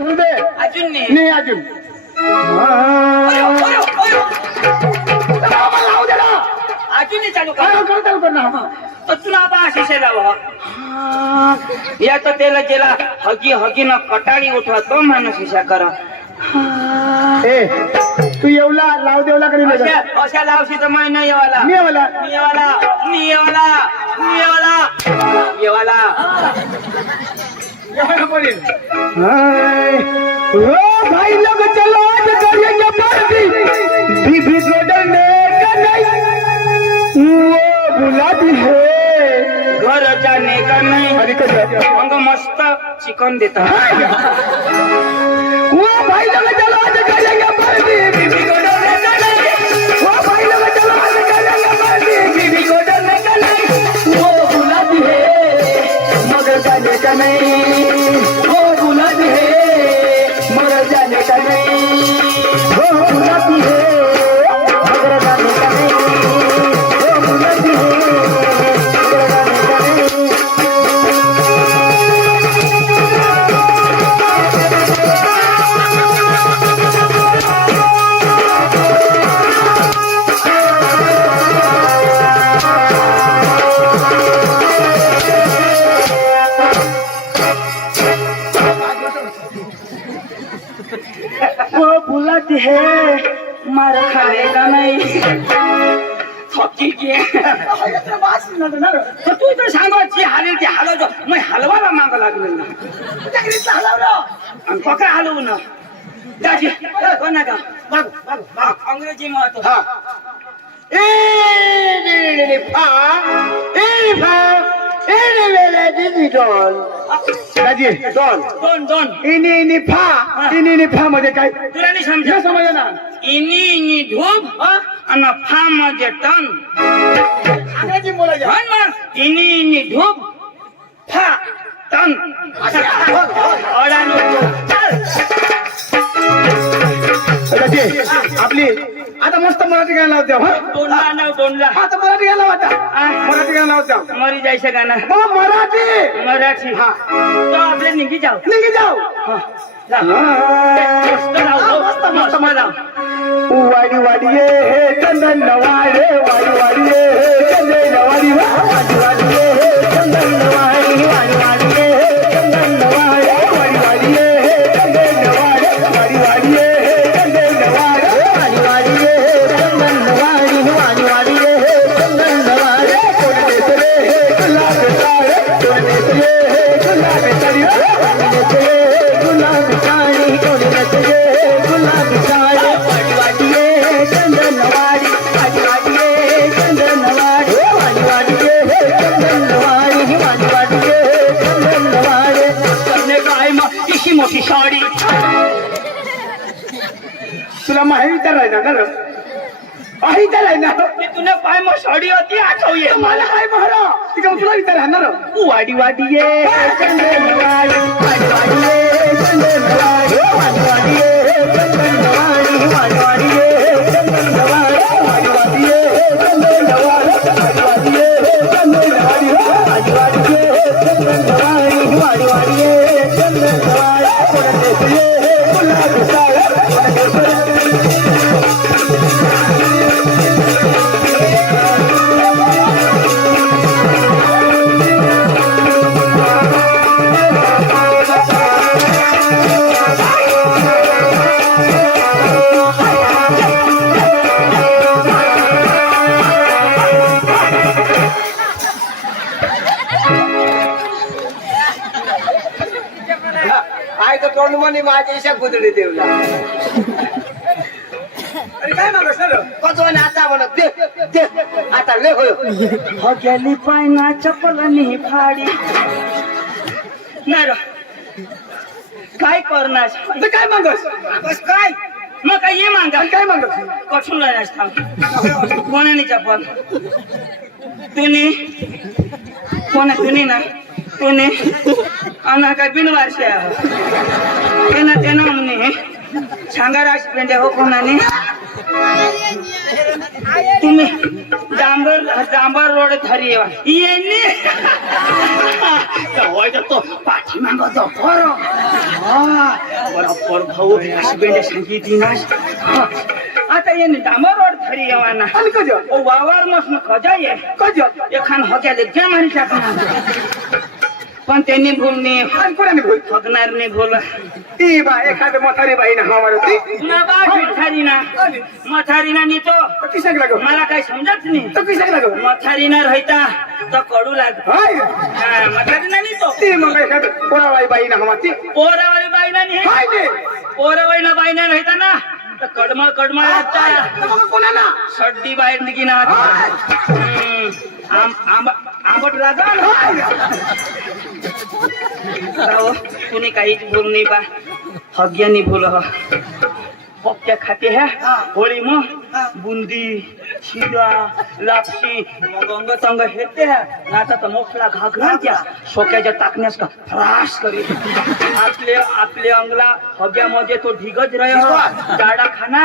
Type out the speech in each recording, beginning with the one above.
अजून नाही अजून अजून चालू चालू कर ना तर तुला आता शिशे लावा या तर त्याला ज्याला हगी हगी न कटाळी उठवा तो माणूस शिशा करा तू येवला लाव देवला कधी अशा लावशी तर माय नाही येवाला येवाला मी येवाला भाई लोग चलो आज करेंगे पार्टी बीबी को डरने का नहीं वो बुलाती है घर जाने का नहीं अंग मस्त चिकन देता वो भाई लोग चलो आज करेंगे पार्टी बीबी को डरने का नहीं वो भाई लोग चलो आज करेंगे पार्टी बीबी को डरने का नहीं वो बुलाती है मगर जाने का नहीं वो बुलाती है मगर जाने का नहीं वो बुलाती है मगर जाने का नहीं वो बुलाती है मगर जाने का नहीं वो बुलाती है मार खाएगा नहीं थकी गे तू तर सांगायची हालेल ती हलवतो मग हलवायला माग लागलो ना आणि पका हलवू ना दाजी कोणा का अंग्रेजी महत्व फा मध्ये काय तुला नाही समजा समजा ना इनी धूप आणि फा मध्ये टन अंग्रेजी बोलायचं इनी धूप फा टन आपली आता मस्त मराठी गाणं लावते दोनला आता मराठी गाणं लावता मराठी गाणं लावता मरी जायचं गाणं मराठी हा तो आपले निघी जाऊ मस्त मला वाडी वाडी हे चंदन वाडे वाडी वाडी हे चंदन वाडी वाडी वाडी हे चंदन वाडी वाडी वाडी हे चंदन वाडे वाडी वाडी हे चंदन वाडे वाडी वाडी हे चंदन वाडे वाडी वाडी हे चंदन वाडी वाडी वाडी हे चंदन वाडे कोण देसरे हे गुलाब सारे कोण देसरे हे गुलाब सारी कोण देसरे हे गुलाब सारी कोण देसरे हे गुलाब सारी वाडी वाडी हे चंदन वाडी वाडी वाडी हे चंदन वाडी वाडी वाडी हे चंदन वाडी वाडी वाडी हे चंदन वाडी करणे काय मग इशी मोठी साडी तुला माहिती विचारायला ना आहे विचारायला ते तुला पाय मग साडी होती आठव ये मला काय महारा ती का तुला विचारणार वाडी वाडी ये चंदन वाडी वाडी वाडी ये चंदन वाडी वाडी वाडी ये चंदन वाडी वाडी वाडी ये चंदन वाडी वाडी वाडी ये चंदन वाडी वाडी वाडी ये चंदन वाडी वाडी वाडी ये चंदन वाडी वाडी वाडी ये चंदन वाडी कोण देसरे गुलाब सारे कोण देसरे म्हणे माझ्या इशा गुदडी देवला अरे काय मागस ना कचो आता म्हणत दे आता ले होय हो गेली पायना चपलनी फाडी नाही काय करणार काय मागस बस काय मग काय ये मागा काय मागस कठून कोणाने चपल तुनी कोणा तुनी ना तुने आना काय बिनवारशी आहे तेना म्हणे सांगा राज पेंडे हो कोणाने तुम्ही डांबर रोड थरी येणे तो पाठीमाग जपर बरोबर भाऊ हसबेंड सांगितली ना आता येणे डांबर रोड थरी येवाना आणि कजो ओ वावर मसन खजा ये कजो एखान हक्याले क्या मारी टाकणार पण त्यांनी भूलने आणि कोणाने बोल फगणार नाही भूल ती बा एखादं म्हातारी बाई ना हमार होती मथारीना नी तो किशाक लागो मला काही समजत नाही तो किशाक लागो मथारीना राहता तर कडू लाग हाय मथारीना नी तो ती मग एखाद पोरावाई बाई ना हमाती पोरावाली बाईना नाही हाय ते पोरावाईला बाईना राहता ना तर कडमळ लागता मग कोणाला सड्डी बाहेर निघिना आंबट राजा कुणी काहीच बोल नाही बा हग्यानी बोल पक्क्या खाते ह्या होळी मग बुंदी शिरा लापशी मग अंग तंग हेते नाता तर मोठला घाघरा त्या शोक्याच्या टाकण्यास का फ्रास करी आपले अंगला हग्यामध्ये तो ढिगच रह जाडा खाना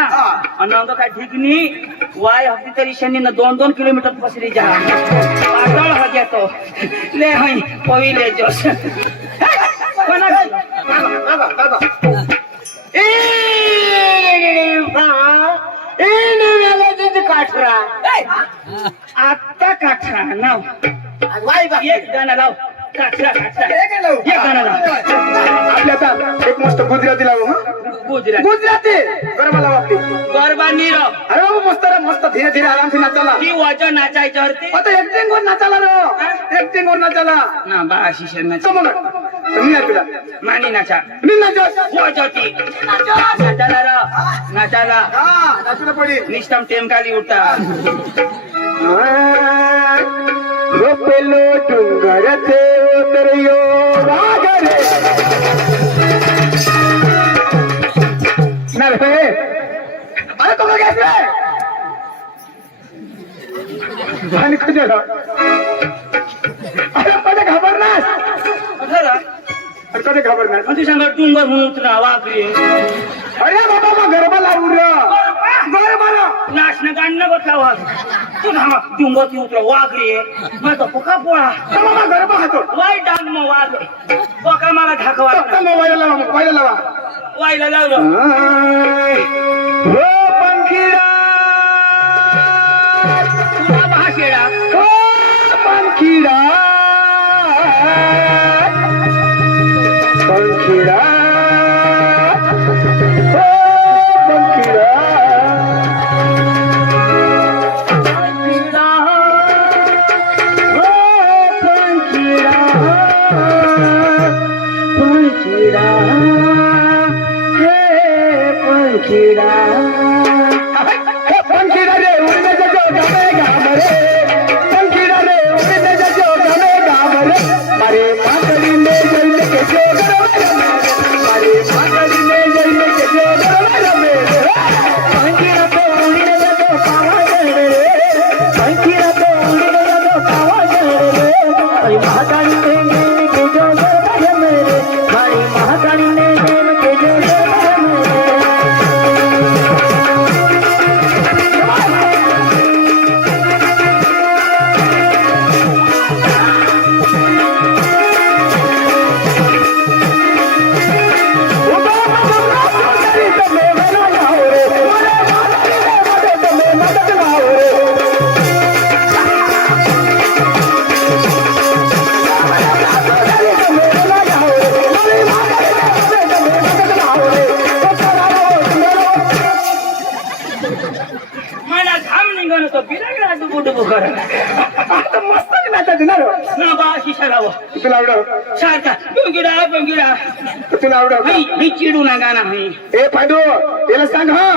आणि अंग काय ढिगनी वाय हफ्ती तरी शनी 2-2 किलोमीटर पसरी जा पातळ हग्या तो ले हई पहिले जोश आता काठरा नाव एक गाणं लाव काठरा एक गाणं लाव आपल्या एक मस्त गुजराती लावू गुजरात गुजराती गरबा लावू आपली गरबा नीरव अरे मस्त रे मस्त धीरे धीरे आराम से नाचाला ती वजन नाचायच्यावरती आता एक्टिंग वर नाचाला रो एक्टिंग वर नाचाला ना बा शिष्य समोर मी नाही तुला मानी नाचा मी नाचो वजती नाचाला रा नाचाला हा नाचूला पडी निष्ठम टेमकाली उठा रोपेलो डुंगर ते उतरियो वागरे नरे अरे तुम लोग कैसे जाने को जरा अरे कदे घबरनास अरे कदे घबरनास तू सांगा डुंगर म्हणून उतरा वाकरी अरे बाबा मग गरबा लावू रे गरबा नाचणं गाणं बसला वाघ तू सांगा डुंगर उतरा वाघरी मग तो पोका पोळा बाबा गरबा खातो वाय डांग मग वाघ पोका मला धाकवा मोबाईल लावा वायला लावलं हो पंखीरा तुला भाषेडा हो पंखीरा पंखीरा हो पंखीरा पंखीडा हो पंखीडा पंखीडा हे पंखीडा पंखीरा रे उड़ने जो गाने गामरे पंखीरा रे उड़ने जो गाने गामरे मारे मातड़ी ने जइले के जो गरबा मारे मातड़ी ने जइले के जो गरबा पंखीरा तो उड़ने जो पावा रे पंखीरा तो उड़ने जो पावा रे मारी महाकाली ने के जो गरबा मेरे मारी महाकाली ने के जो गरबा मेरे मला घाम निघाल तो बिरागला डुबू कर मस्त नाचा दिला ना बा शिशा लाव तुला आवड सारखा पंखीडा तुला आवड मी चिडू ना गाणं हई ए फायदो याला सांग हा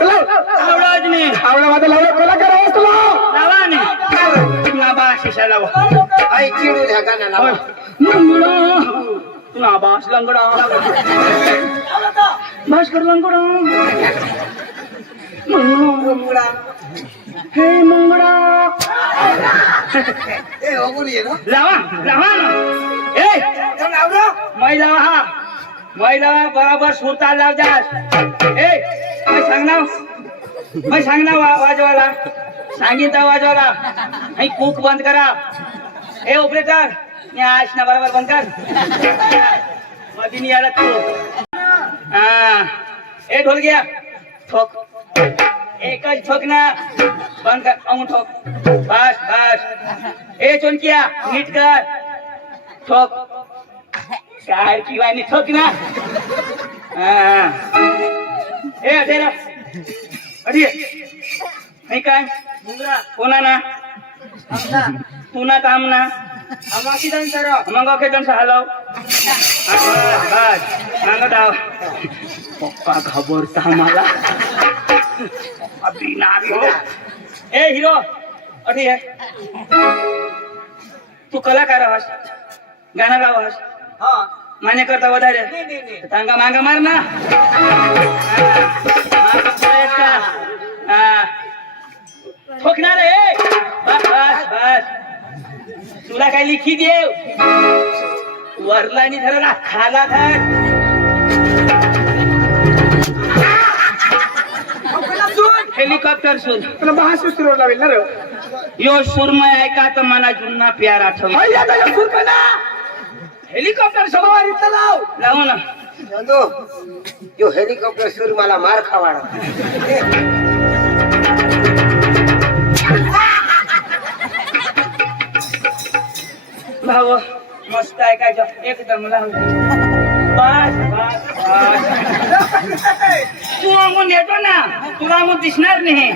आवडत नाही आवडा माझा लावला कोला करा तुला लावा नाही ना बा शिशा लाव आई चिडू द्या गाणं लावा लंगडा ना बास लंगडा भास्कर लंगडा मंगडा हे मंगडा ए ओगुरी ना लावा ना ए मै लावा बराबर सुरता लाव जास ए सांग ना वाजवाला सांगितलं वाजवाला नाही कूक बंद करा ए ऑपरेटर आज ना बरोबर बंद कर मध्ये नाही आला तू ए ढोल गया ठोक एकच ठोक ना बंद कर अंगूठ ठोक बस बस ए चोनकिया नीट कर ठोक काय किंवा ठोक ना ए अटेरा अडी नाही काय कोणा ना तू ना काम ना मग ओके जण हलव सांग दाव पप्पा घाबरता मला ए हिरो अठी आहे तू कलाकार आहास गाणं गावास मान्य करता वधारे तांगा मांगा मार ना ठोकणार आहे बस बस बस तुला काय लिखी देव वरलानी धरला खाला धर हेलिकॉप्टर सूर तुला महासूर सुरू लावेल ना रे यो सुरमय ऐका तर मना जुन्ना प्यार आठवला हेलिकॉप्टर सवारी लाव लावू ना यो हेलिकॉप्टर सूर मला मार खावाडा भाव मस्त ऐकायचं एकदम लाव बस बस बस तू अंगून येतो ना तुला अंगून दिसणार नाही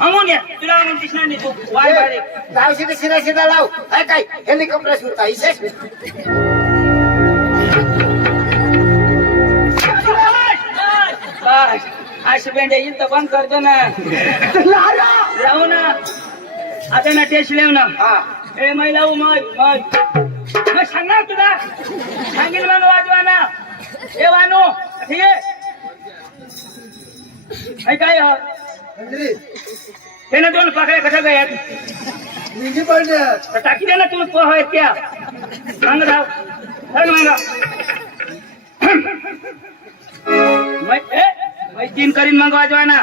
अंगून ये तुला अंगून दिसणार नाही तू वाय बारीक लाव सीधा सीधा सीधा लाव काय हेलिकॉप्टर सूर का विशेष बस अशी बेंडे येईल तर बंद करतो ना लावू ना आता ना टेस्ट लेव ना ए मै लावू मग सांगणार तुला सांगेल मग वाजवा ना ए वानू ठीक आहे काय हे ना दोन पाकळ्या कशा गयात टाकी दे ना तुला पोह आहेत त्या सांग राव मैं तीन करीन मग वाजवा ना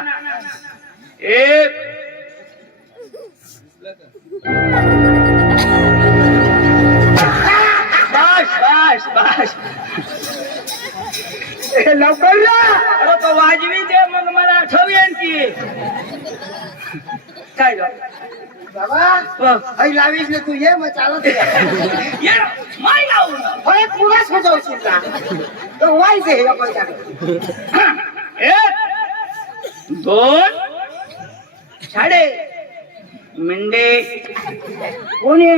एक बस बस बस लवकर या अरे तो वाजवी दे मग मला आठवेन की काय बाबा लावीस ना तू ये मग चालत ये माय लावू ना पुरा सजवशील ना तर वाईचे हे आपण एक दोन साडे मिंडे कोणी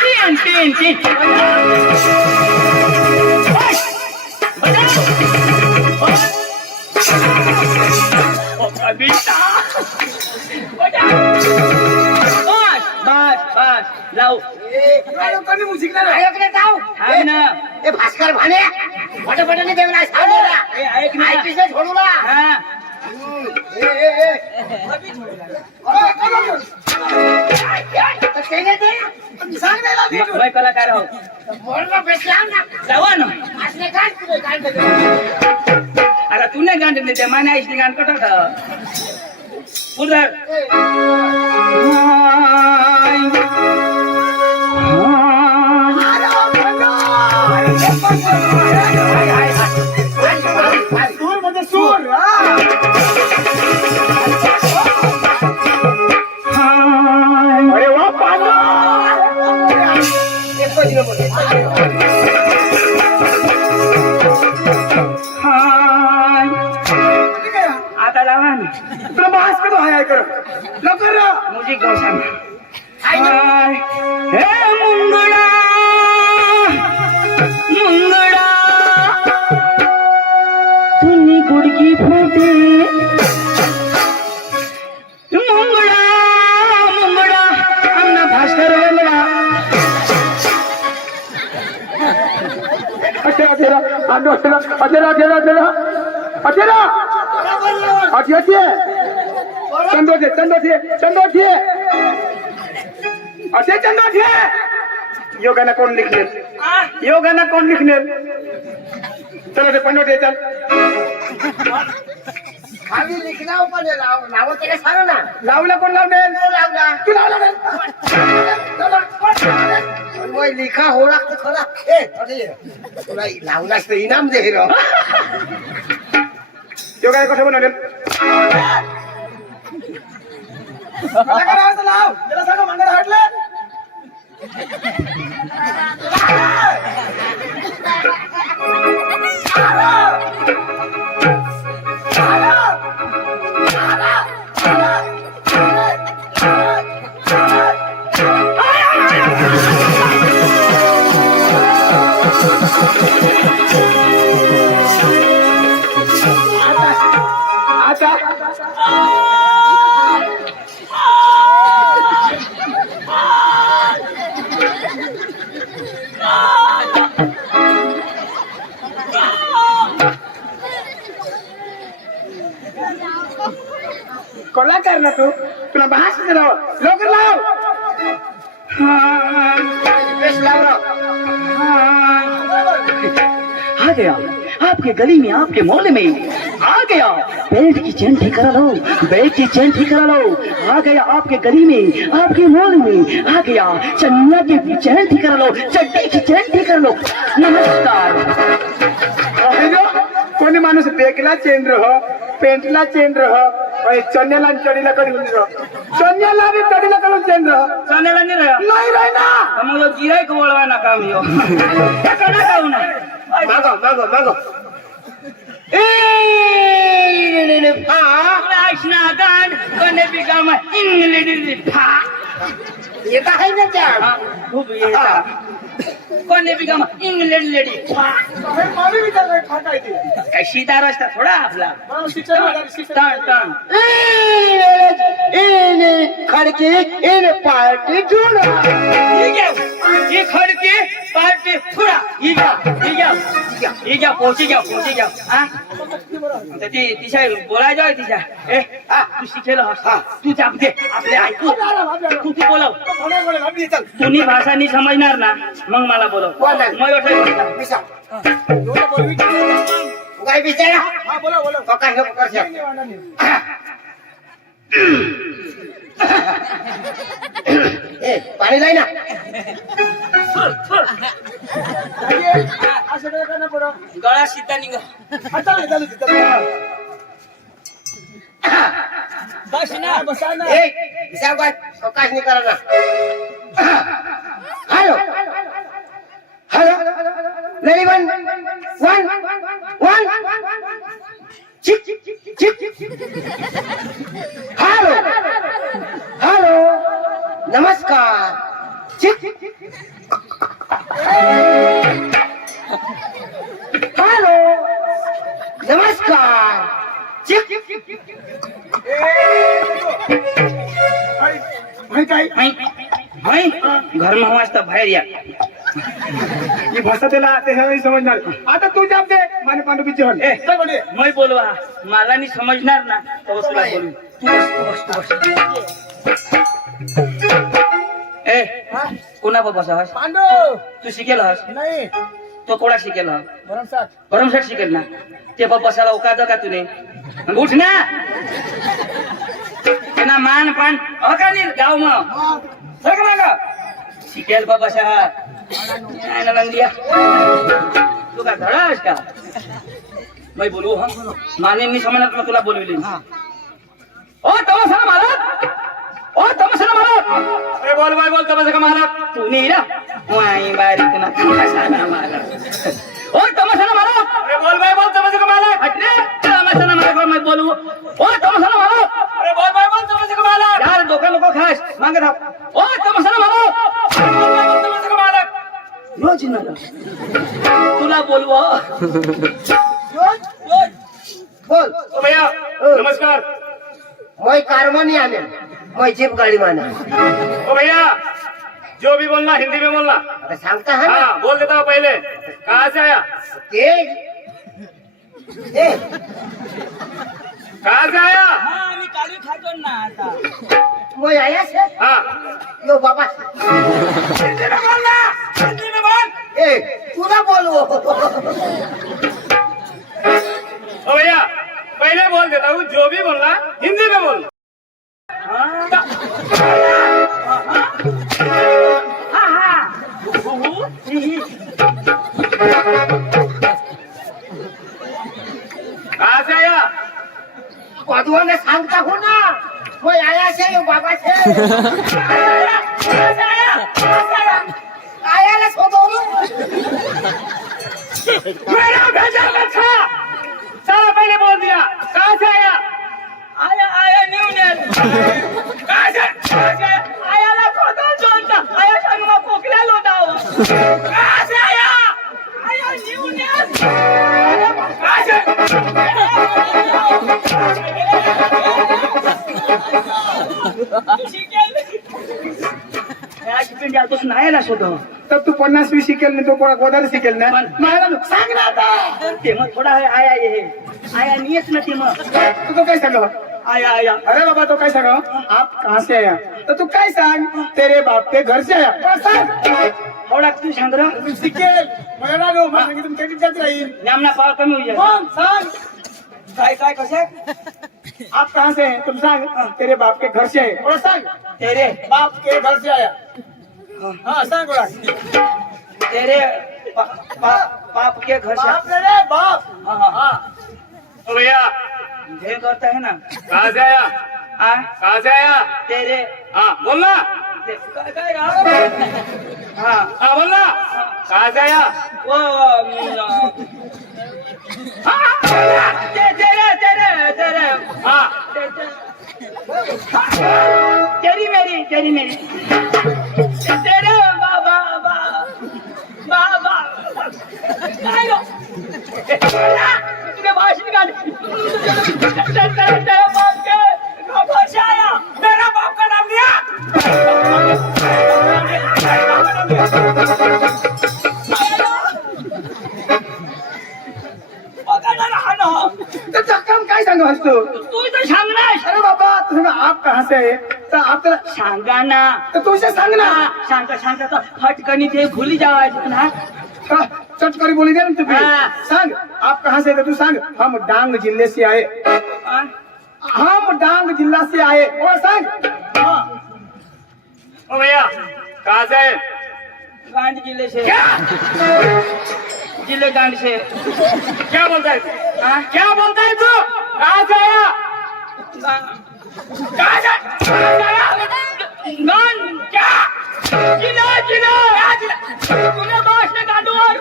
तीन तीन तीन बस बस लाव म्युझिक जाऊ ए भास्कर भाने पटापटाने देवला ऐक ना छोडूला हा कलाकार हो जावा ना अरे तू नाही गांड देते माने आईस गाण कट उधर सूर म्हणजे सूर अरे वा पाना आता लावा ना तुला मास कधी हाय कर लवकर म्युझिक गाऊ सांग हे मुंगडा मुंगडा तुम्ही गुडगी फुटे मुंगडा मुंगडा अण्णा भास्कर वेंगडा अटेरा आंदो अटेरा चंदो थे असे चंदो थे यो गाना कोण लिखले चला ते पंडित ये चल. खाली लिखनाव पण नाव त्याला सांग ना. लावला कोण लावले? लावला तू लावला मग लिखा हो लागतं खरा. ए अरे तुला लावलास तर इनाम दे हिरो. तो काय कसं बनवले? लाव त्याला सांगा मंगळ हाटलं. कोला कर ना तू तुला भास करावं लवकर लाव. आ गया आपके गली में आपके मोहल्ले में आ गया. बेल्ट की चेन ठीक करा लो, बेल्ट की चेन ठीक करा लो. आ गया आपके गली में आपके मोहल्ले में आ गया. चन्निया की चेन ठीक करा लो, चड्डी की चेन ठीक कर लो. नमस्कार. कोणी माणूस बेकला चेन रह पेंटला चेन रह चन्याला आणि चढीला कधी रह चन्याला आणि चढीला करून चेन रह चालेला नाही रहा नाही राही ना. मग गिराय कोवळवा ना काम यो कडा काऊ ना. मागो मागो मागो. आशना गांड कोणे बिगाम इंग्लिश फा येत आहे ना त्या. खूप येता कोणे बिगाम इंग्लंड लेडी फा. मामी विचार फाटा येते काय सीधा रस्ता थोडा आपला. टन टन खडकी इन पार्टी ढूंढ. ये खड़की पार्टी थोड़ा ये क्या पहुंची गया हाँ तर ती तिच्या बोलाय जाय तिच्या ए तू शिकेल तू जाप दे आपले ऐकू तू बोलव. तुम्ही भाषा नाही समजणार ना मग मला बोलव. काय बिचारा काय ए पाणी जाई ना. गळा सीधा निघा. काय नाही करा ना. Hello hello ready one one one hello hello नमस्कार. हॅलो नमस्कार. घर में वाजता बाहेर या. ही भाषा त्याला त्याच्यावेळी समजणार. आता तू जाप दे माने पांडू बिचे होल. ए चल बोले मैं बोलवा मला नाही समजणार ना तर तुला बोलू. तू बस. ए कोणा बाबा बसा पांडू तू शिकेल हस नाही तो कोणा शिकेल हा भरमसाठ भरमसाठ शिकेल ना. ते बाबा बसायला उकाद का तुने उठ ना. त्यांना मान पान का नाही गाव मग सर मागा शिकेल बाबा साहेब लंगिया तू का धडा आहेस का. मैं बोलू हा मानेंनी समजणार मग तुला बोलविले. ओ तमसा महाराज ओ तमसा महाराज. अरे बोल बाय बोल तमाशा का महाराज. तू नाही ना वाई बारीक ना तमाशा महाराज. ओ तमसा महाराज. अरे बोल बाय बोल तमाशा का महाराज. हटले तमसा महाराज मैं बोलू. ओ तमसा महाराज. अरे बोल बाय बोल तमाशा का महाराज. यार डोका नको खास मागे धाव. ओ तमसा महाराज. बोल बाय बोल तमाशा का महाराज. रोज ना तुला बोलवा. बोल ओ भैया नमस्कार. मैं कारवानी आने मैं जीप गाड़ी माना. ओ भैया जो भी बोलना हिंदी में बोलना. अरे सांगता है ना. हाँ बोल देता हूँ पहले. कहाँ से आया. कहाँ से आया. मी काली खातो ना आता. मैं आया से हाँ यो बाबा हिंदी में बोलना. हिंदी में बोल. ए तू ना बोलवो. સાધુઓને सांगता हो ना કોઈ આયા છે એ બાબા છે આયાને શોધો मेरा भेजा मत था साला पहले बोल दिया कहाँ से आया आया आया न्यू ने कहाँ से आया ला खोदा जोनता आया शर्मा कोकला लोटा हो कहाँ से आया आया न्यू ने कहाँ से या शिपिंग या तो नाही ना शोधो तर तू 50वी शिकेल नाही तो कोणा गोदारी शिकेल ना मला सांग ना आता ते मग थोडा आहे आया ये आया नियत ना ते मग तू तो काय सांगा आया आया अरे बाबा तो काय सांगा आप कहाँ से आया तो तू काय सांग तेरे बाप के घर से आया बस सांग थोडा तू सांग रे तू शिकेल मला ना नो मला सांगितलं कधी जात राहील नामना पाव कमी होईल मग सांग काय काय कसे आप कहाँ से हैं तुम सांग तेरे बाप के घर से आए और सांग तेरे बाप के घर से आया हाँ सांग बोला तेरे बाप के घर से बाप रे बाप हाँ हाँ हाँ ओ भैया ये करता है ना कहाँ से आया आ कहाँ से आया तेरे हाँ बोलना काय रहा हाँ हाँ बोलना कहाँ से आया वो तेरे तेरे तेरे हाँ तेरी मेरी तेरे बाबा बाबा तुझे भाषण निकाल तेरे बाप के घर से आया मेरा बाप का नाम लिया तर काम काय सांगा असतो तू तर सांग ना अरे बाबा तुझं आप कहाँ से आए तर आप तर सांगा ना तर तुझे सांग ना सांगता सांगता तर फटकनी ते भुली जावायचं ना चटकरी बोली दे ना तू भी हाँ। सांग आप कहाँ से थे तू सांग हम डांग जिले से आए हाँ? हम डांग जिला से आए और सांग ओ भैया कहाँ से आए गांड जिले से क्या जिले गांड से क्या बोलता है हाँ? क्या बोलता है तू कहाँ से आया कहाँ से आया गांड क्या जिला जिला तूने बास ने गांडू और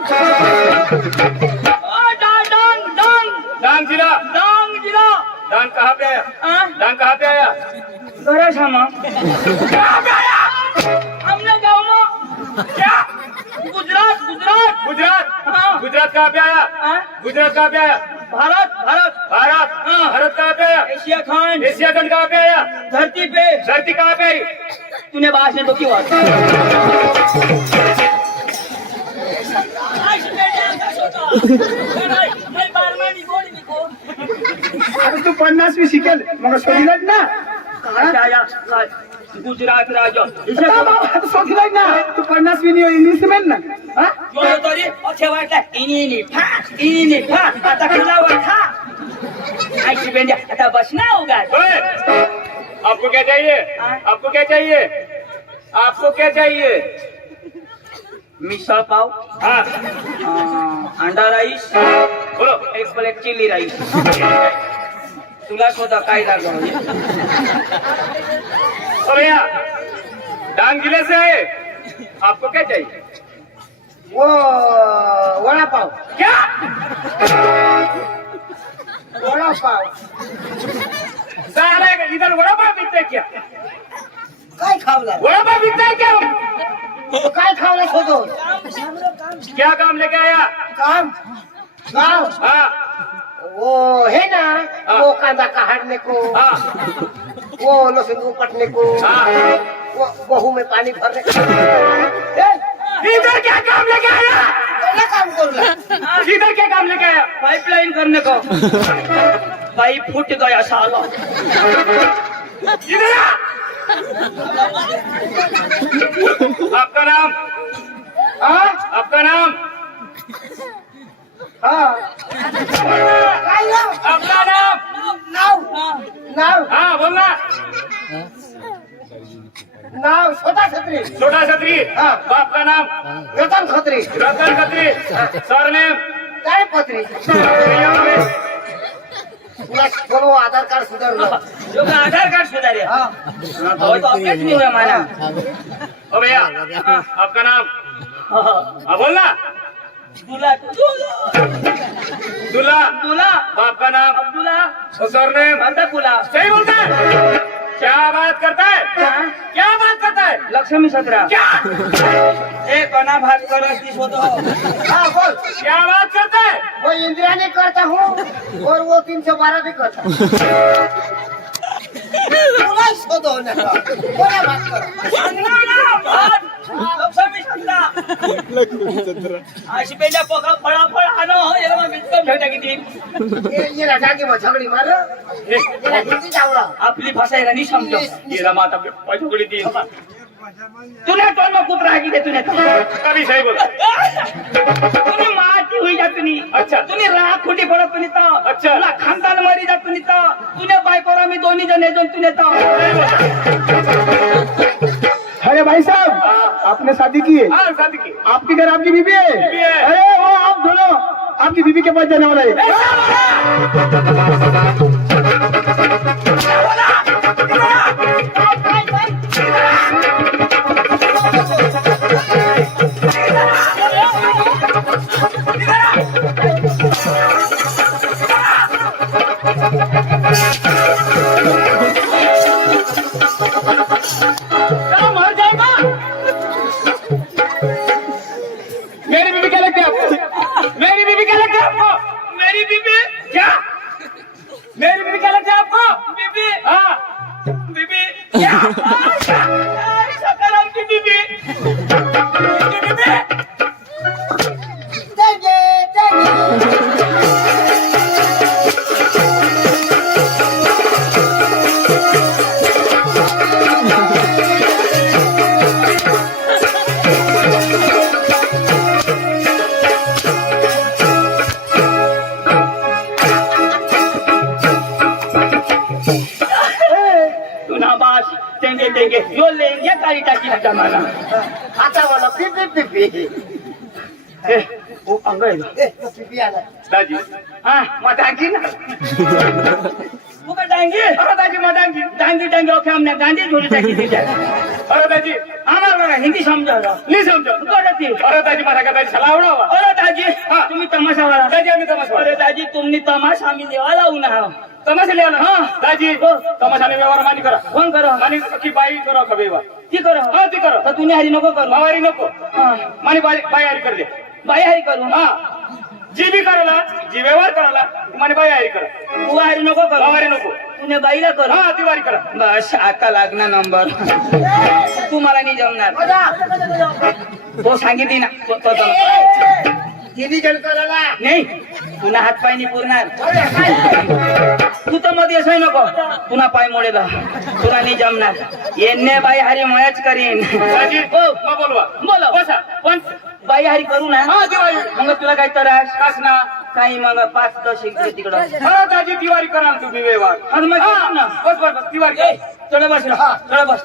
डांग डांग डांग डांग जिला डांग जिला डांग कहाँ पे आया हाँ? डांग कहाँ पे आया गरज हम कहाँ पे आया हमने गाँव में क्या गुजरात गुजरात गुजरात हाँ। गुजरात कहाँ पे आया हाँ? गुजरात कहाँ पे आया भारत भारत भारत हाँ। भारत कहाँ पे आया एशिया खंड एशिया खंड कहाँ पे आया धरती पे धरती कहाँ पे आई तूने बास ने तो क्यों अरे तू 50वी शिकेल मग शोधिलाच ना गुजरात राज्य का बाबा, तू शोधिलाच ना तू 50वी इंग्लिश में ना हाँ? तरी असे वाटलं इनी फा आता खुलावर खा ऐशी बेंड्या आता बस ना उगा ओए, आपको क्या चाहिए आपको क्या चाहिए आपको क्या चाहिए मिसळ पाव हाँ अंडा राईस बोलो एक प्लेट चिली राईस तुला स्वतः काय लागलं ओ भैया डांग जिले से आए आपको क्या चाहिए वो वडापाव क्या वडापाव साला इधर वड़ा पाव बिकता है क्या काय खावला वड़ा पाव बिकता है क्या काय खावला शोधो क्या काम लेके आया काम गाव हाँ वो है ना वो कांदा काटने को हाँ वो लहसुन को पटने को हाँ वो गहूं में पानी भरने को इधर क्या काम लेके आया क्या काम कर रहा इधर क्या काम लेके आया पाइपलाइन करने को पाइप फूट गया साला इधर आ! आपका नाम हाँ? आपका नाम हाँ काय नाव आपका नाम नाव नाव हाँ बोलना नाव छोटा छत्री छोटा छत्री हाँ। बाप का नाम रतन खत्री रतन खत्री सरनेम काय पत्री तुला सर्व आधार कार्ड सुधारलं जो का आधार कार्ड सुधारे हा तो अपडेट नहीं हुआ माना ओ भैया आपका नाम हाँ बोलना दूल्हा दूल्हा दूल्हा बाप का नाम अब्दुल्ला सरनेम अब्दुल्ला सही बोलता है क्या बात करता है क्या बात करता है लक्ष्मी सत्रा क्या ए कोना भात करो तीस होतो हाँ बोल क्या बात करता है वो इंदिरा ने करता हूँ और वो 312 भी करता तुला शोधो ना कोणा बात कर लक्ष्मी सत्रा अशी पहिल्या पका फळाफळ आनो याला बिस्कम ठेवता किती ये राजा की मछगडी मार ये हिंदी जावला आपली भाषा आहे नाही समजो ये माता पछुकड़ी दी तूने टोल में कुतरा की दे तूने कभी सही बोला तूने माती हुई जा तूने अच्छा. तूने राख खुटी पडत तूने तो अच्छा. तुला खानदान मरी जा तूने तो तूने बायकोरा मी दोन्ही जण जो तूने तो अरे भाई साहब आपने शादी की है हाँ शादी की आपके घर आपकी बीबी है बीबी है। अरे वो आप दोनों आपकी बीबी के पास जाने वाला है मर जाएगा मेरी बीबी क्या लगती है आपको मेरी बीबी क्या लगती है आपको मेरी बीबी क्या मेरी बीबी क्या लगती है आपको बीबी हाँ बीबी क्या सकाराम की बीबी की बीबी देंगे देंगे तू ना बास देंगे देंगे जो लेंगे तारी टाकी ना जमाना आता वाला पिपी पिपी ए वो अंग आहे ए तो पिपी आला दाजी हाँ मग डांगी ना तू का डांगी अरे दाजी मग डांगी डांगी डांगी ओके हमने गांधी झोली टाकी दी जाए अरे दाजी आम्हाला बघा हिंदी समजा नहीं समझो कळती अरे दाजी माझा का दाजी सलाह उडावा अरे दाजी तुम्ही तमाशा वाला दाजी आम्ही तमाशा अरे दाजी तुम्ही तमाशा आम्ही देवाला उन्हा तमाशा लिया ना हाँ. दाजी तमाशाने व्यवहार मानी करा फोन करो मानी की बाई करो का व्यवहार ती करो हाँ ती करो तर तुम्ही हरी नको करू बावारी नको हाँ. मानी बाई बाई हरी कर दे बाई हरी करू हाँ जी भी कराला जी व्यवहार कराला माने बाई हरी करा तू हरी नको करू बावारी नको तुने बाईला करू हाँ ती वारी करा बस आता लागणार नंबर तुम्हाला नाही जमणार तो सांगितली ना तो किती जण करायला नाही पुन्हा हात पाय नाही पुरणार तू तर मध्ये असं नको पुन्हा पाय मोडेल तुला नाही जमणार येणे बाई हरी मयाच करीन दाजी हो मग बोलवा बोला बसा पण बाई हरी करू ना हाँ दिवाळी मग तुला काय त्रास कास ना काही मग 5-10 इकडे तिकडं अरे दाजी दिवाळी करा तुम्ही व्यवहार आणि मग हाँ, ना बस बस बस दिवाळी चढ बस चढ बस